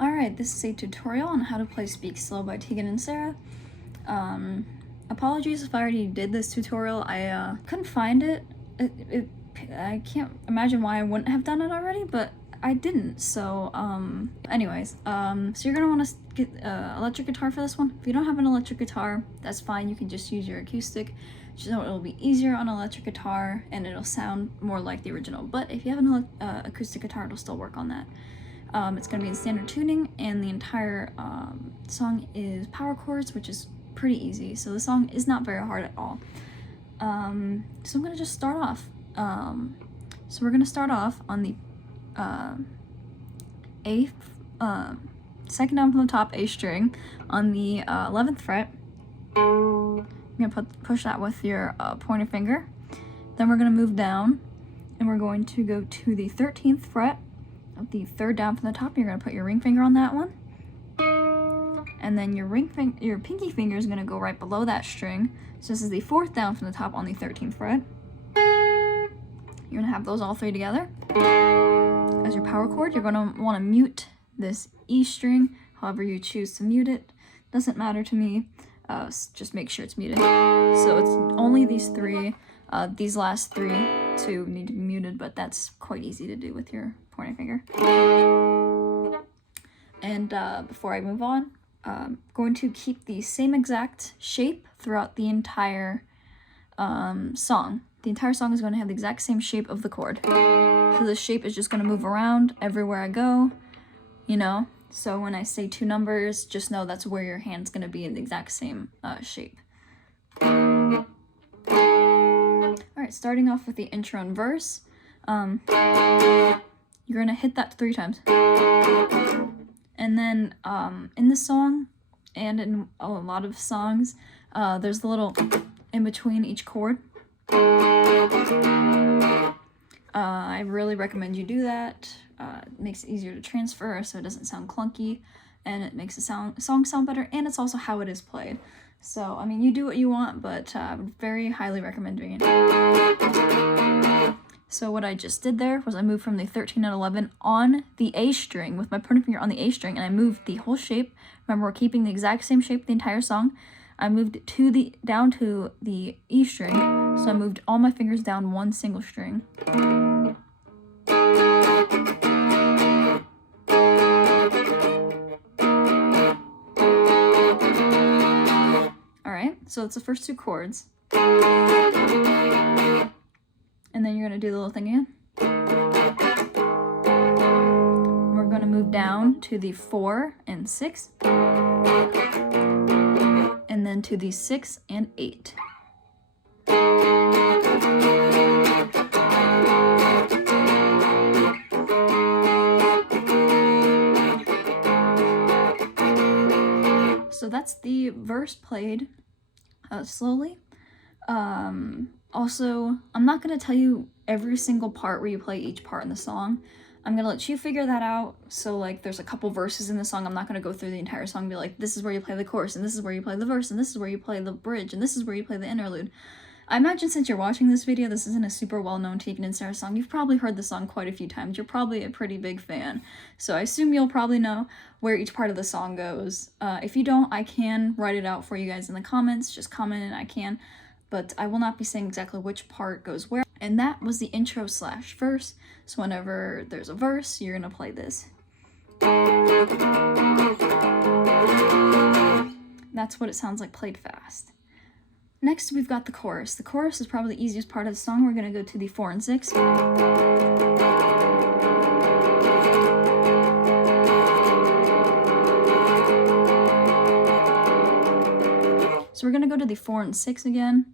Alright, this is a tutorial on how to play Speak Slow by Tegan and Sara. Apologies if I already did this tutorial. I couldn't find it. I can't imagine why I wouldn't have done it already, but I didn't. So, anyways, so you're gonna want to get electric guitar for this one. If you don't have an electric guitar, that's fine. You can just use your acoustic. Just know it'll be easier on electric guitar and it'll sound more like the original. But if you have an acoustic guitar, it'll still work on that. It's going to be in standard tuning, and the entire song is power chords, which is pretty easy. So the song is not very hard at all. So I'm going to just start off. So we're going to start off on the second down from the top A string on the 11th fret. You're going to push that with your pointer finger. Then we're going to move down, and we're going to go to the 13th fret. The third down from the top. You're going to put your ring finger on that one, and then your pinky finger is going to go right below that string. So this is the fourth down from the top on the 13th fret. You're going to have those all three together as your power chord. You're going to want to mute this E string however you choose to mute it. Doesn't matter to me. Just make sure it's muted. So it's only these three. These last two need to be muted, but that's quite easy to do with your pointer finger. And before I move on, I'm going to keep the same exact shape throughout the entire song. The entire song is going to have the exact same shape of the chord. So the shape is just going to move around everywhere I go, you know? So when I say two numbers, just know that's where your hand's going to be in the exact same shape. Alright, starting off with the intro and verse, you're going to hit that 3 times. And then in the song, and in a lot of songs, there's the little in between each chord. I really recommend you do that. It makes it easier to transfer so it doesn't sound clunky, and it makes the song sound better, and it's also how it is played. So, I mean, you do what you want, but I would very highly recommend doing it. So what I just did there was I moved from the 13 and 11 on the A string with my pointer finger on the A string, and I moved the whole shape. Remember, we're keeping the exact same shape the entire song. I moved down to the E string, so I moved all my fingers down one single string. So it's the first 2 chords. And then you're going to do the little thing again. We're going to move down to the 4 and 6. And then to the 6 and 8. So that's the verse played slowly. Also, I'm not going to tell you every single part where you play each part in the song. I'm going to let you figure that out. So, like, there's a couple verses in the song. I'm not going to go through the entire song and be like, this is where you play the chorus, and this is where you play the verse, and this is where you play the bridge, and this is where you play the interlude. I imagine since you're watching this video, this isn't a super well-known Tegan and Sara song. You've probably heard the song quite a few times. You're probably a pretty big fan. So I assume you'll probably know where each part of the song goes. If you don't, I can write it out for you guys in the comments. Just comment and I can. But I will not be saying exactly which part goes where. And that was the intro / verse. So whenever there's a verse, you're going to play this. That's what it sounds like played fast. Next, we've got the chorus. The chorus is probably the easiest part of the song. We're going to go to the 4 and 6. So we're going to go to the 4 and 6 again.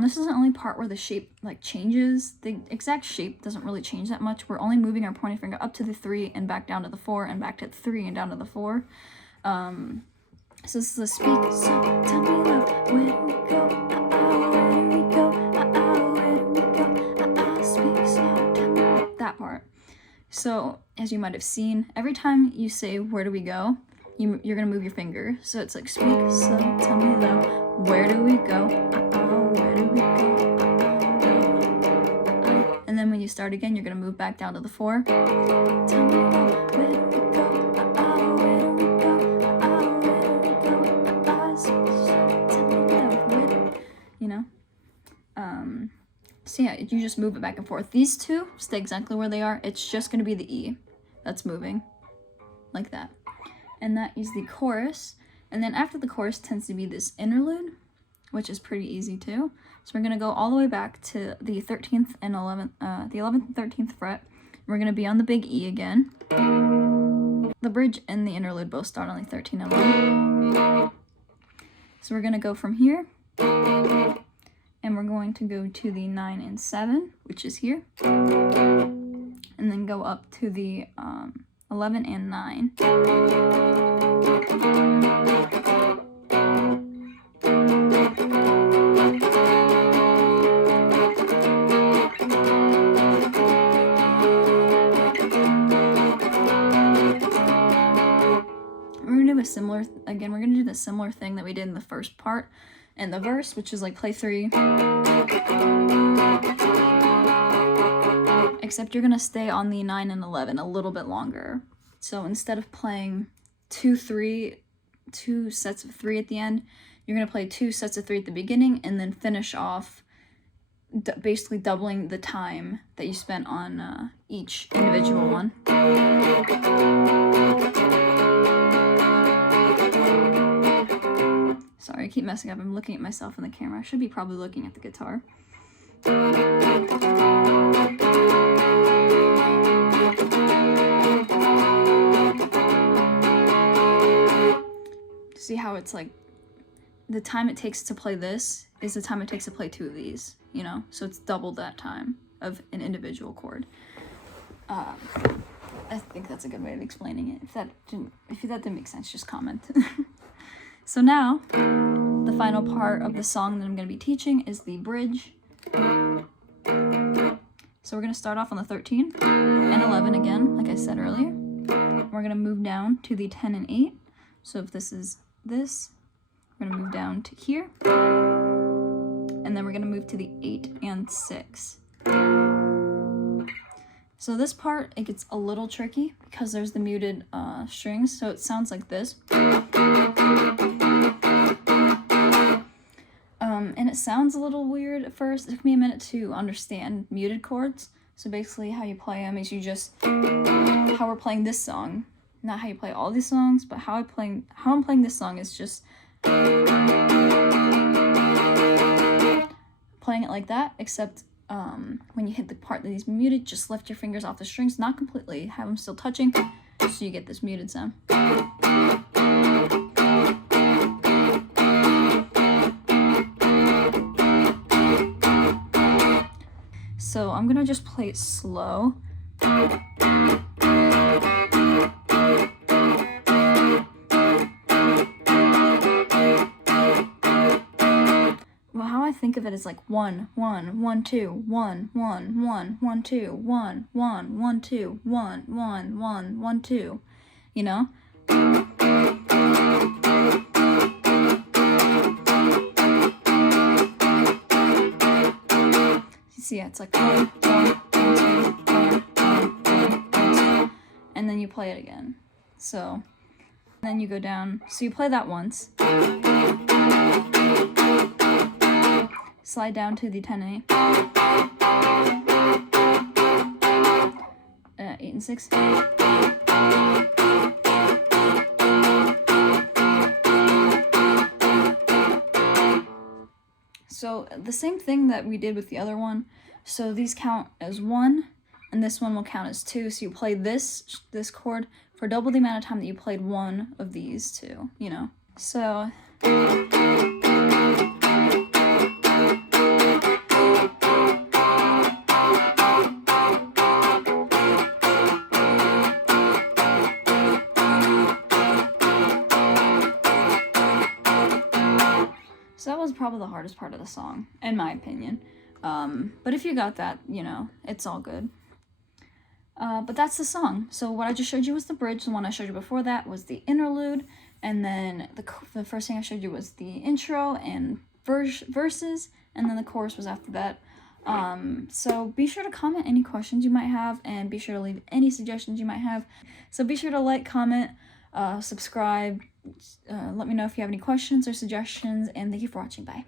This is the only part where the shape changes. The exact shape doesn't really change that much. We're only moving our pointing finger up to the 3 and back down to the 4 and back to the 3 and down to the 4. So this is the speak, so tell me love, where do we go, where do we go, where do we go, speak slow, tell me, that part. So, as you might have seen, every time you say, where do we go, you're gonna move your finger. So it's like, speak slow, tell me love, where do we go, where do we go, and then when you start again, you're gonna move back down to the 4. Tell me love, where do we go, you just move it back and forth. These two stay exactly where they are. It's just going to be the E that's moving, like that. And that is the chorus. And then after the chorus tends to be this interlude, which is pretty easy too. So we're going to go all the way back to the 13th and 11th, the 11th and 13th fret. We're going to be on the big E again. The bridge and the interlude both start on the 13 and 11. So we're going to go from here, and we're going to go to the 9 and 7, which is here, and then go up to the 11 and 9. We're gonna do the similar thing that we did in the first part and the verse, which is like play 3, except you're gonna stay on the 9 and 11 a little bit longer. So instead of playing 2 sets of 3 at the end, you're gonna play 2 sets of 3 at the beginning and then finish off basically doubling the time that you spent on each individual one. Sorry, I keep messing up. I'm looking at myself in the camera. I should be probably looking at the guitar. See how it's like the time it takes to play this is the time it takes to play 2 of these, you know? So it's double that time of an individual chord. I think that's a good way of explaining it. If that didn't make sense, just comment. So now, the final part of the song that I'm going to be teaching is the bridge. So we're going to start off on the 13 and 11 again, like I said earlier. We're going to move down to the 10 and 8. So if this is this, we're going to move down to here. And then we're going to move to the 8 and 6. So this part, it gets a little tricky because there's the muted strings, so it sounds like this. And it sounds a little weird at first. It took me a minute to understand muted chords. So basically how you play them is you just, how we're playing this song, not how you play all these songs, but how I'm playing this song is just playing it like that, except when you hit the part that is muted, just lift your fingers off the strings, not completely, have them still touching, so you get this muted sound. So I'm gonna just play it slow. I think of it as like 1 1 1 2 1 1 1 1 2 1 1 1 2 1 1 1 1 2, you know? You see, yeah, it's like 1 1 1 2 1 1 1 1 2, and then you play it again. So then you go down. So you play that once. Slide down to the 10 and 8. 8 and 6. So the same thing that we did with the other one. So these count as 1, and this one will count as 2. So you play this chord for double the amount of time that you played one of these two, you know? So that was probably the hardest part of the song, in my opinion. But if you got that, you know, it's all good. But that's the song. So what I just showed you was the bridge. The one I showed you before that was the interlude. And then the first thing I showed you was the intro and verses. And then the chorus was after that. So be sure to comment any questions you might have. And be sure to leave any suggestions you might have. So be sure to like, comment, subscribe. Let me know if you have any questions or suggestions, and thank you for watching. Bye.